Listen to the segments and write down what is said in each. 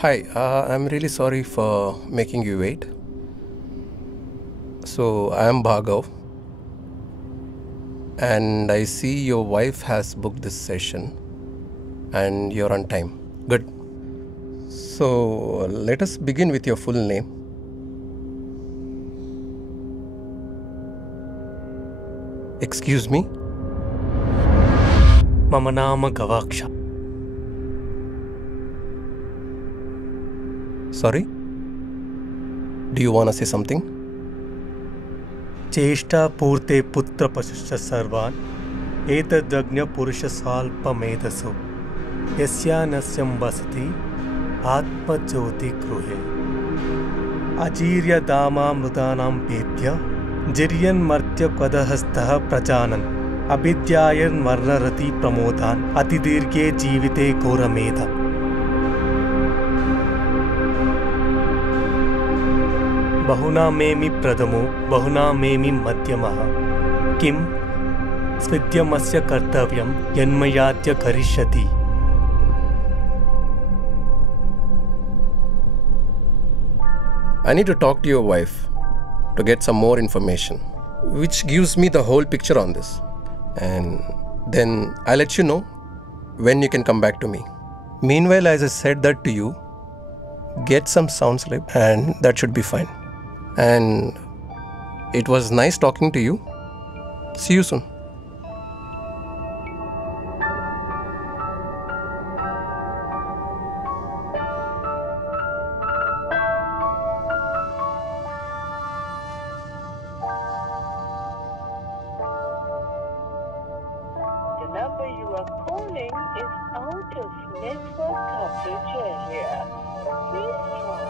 Hi, I'm really sorry for making you wait. So, I am Bhargav, and I see your wife has booked this session and you're on time. Good. So, let us begin with your full name. Excuse me? मम नाम गवाक्ष Sorry? Do you want to say something? चेष्टापूर्ते पुत्रपशुश्च सर्वान् एतदज्ञ पुरुषस्वाल्पमेधसो यस्यानस्यं वसति आत्मज्योति गृहे अजीर्यदामामृतानां पेत्य जिर्यन्मर्त्यक्वदहस्तः प्रजानन् अभिद्यायन्मर्णरति प्रमोदान् अतिदीर्घे जीविते घोरमेध बहुनामेमि प्रथमो बहुनामेमि मध्यमः किं स्विद्यमस्य कर्तव्यं यन्मयाद्य करिष्यति I need to talk to your wife to get some more information, which gives me the whole picture on this. And then I'll let you know when you can come back to me. Meanwhile, as I said that to you, get some sound sleep and that should be fine. And it was nice talking to you. See you soon. The number you are calling is out of network coverage area. Please try.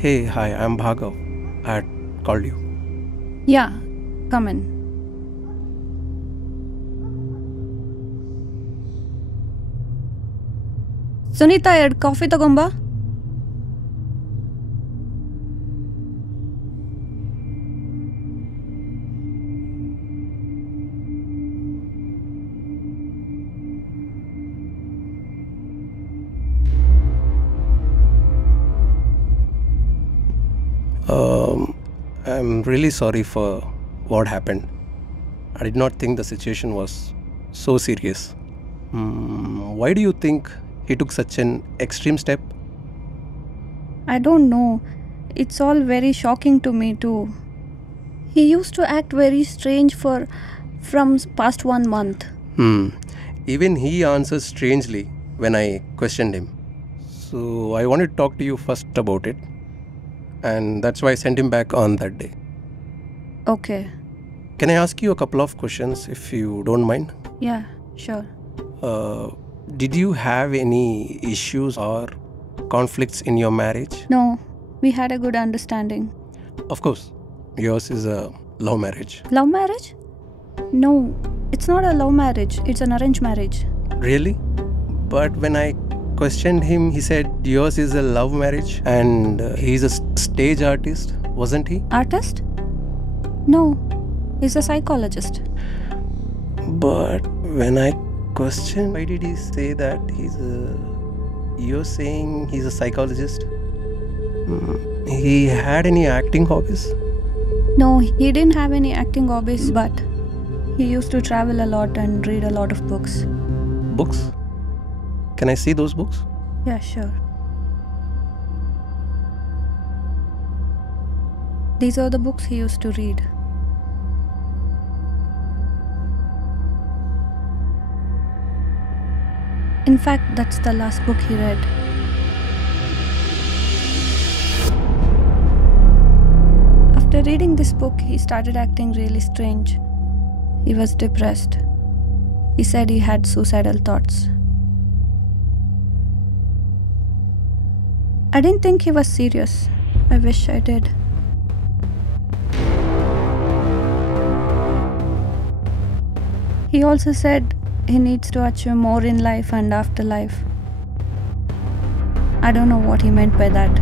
Hey, hi, I'm Bhargav. I had called you. Yeah, come in. Sunita 2 coffee ತಗೊಂಬಾ. I'm really sorry for what happened. I did not think the situation was so serious. Why do you think he took such an extreme step? I don't know. It's all very shocking to me too. He used to act very strange from past 1 month. Even he answers strangely when I questioned him. So I wanted to talk to you first about it. And that's why I sent him back on that day. Okay. Can I ask you a couple of questions if you don't mind? Yeah, sure. Did you have any issues or conflicts in your marriage? No, we had a good understanding. Of course, yours is a love marriage. Love marriage? No, it's not a love marriage. It's an arranged marriage. Really? But when I questioned him, he said yours is a love marriage and he's a stage artist, wasn't he? Artist? No, he's a psychologist. But when I questioned, why did he say that you're saying he's a psychologist? He had any acting hobbies? No, he didn't have any acting hobbies, but he used to travel a lot and read a lot of books. Books? Can I see those books? Yeah, sure. These are the books he used to read. In fact, that's the last book he read. After reading this book, he started acting really strange. He was depressed. He said he had suicidal thoughts. I didn't think he was serious. I wish I did. He also said he needs to achieve more in life and afterlife. I don't know what he meant by that.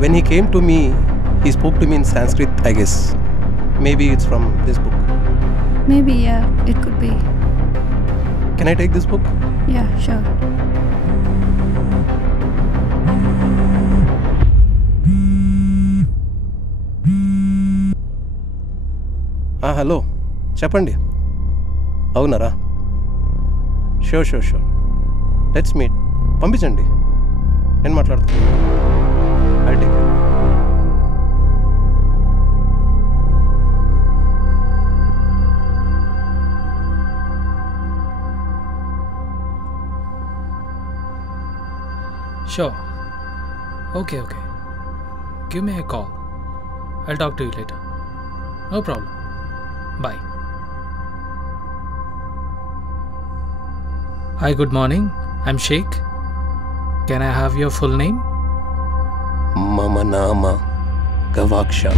When he came to me, he spoke to me in Sanskrit, I guess. Maybe it's from this book. Maybe, yeah, it could be. Can I take this book? Yeah, sure. Hello చెప్పండి. అవునరా? Sure. Let's meet. పంపించండి, నేను మాట్లాడతాను. I take care. Sure. Okay. Give me a call. I'll talk to you later. No problem. Bye. Hi, good morning. I'm Sheikh. Can I have your full name? Mama Nama Gavaksha.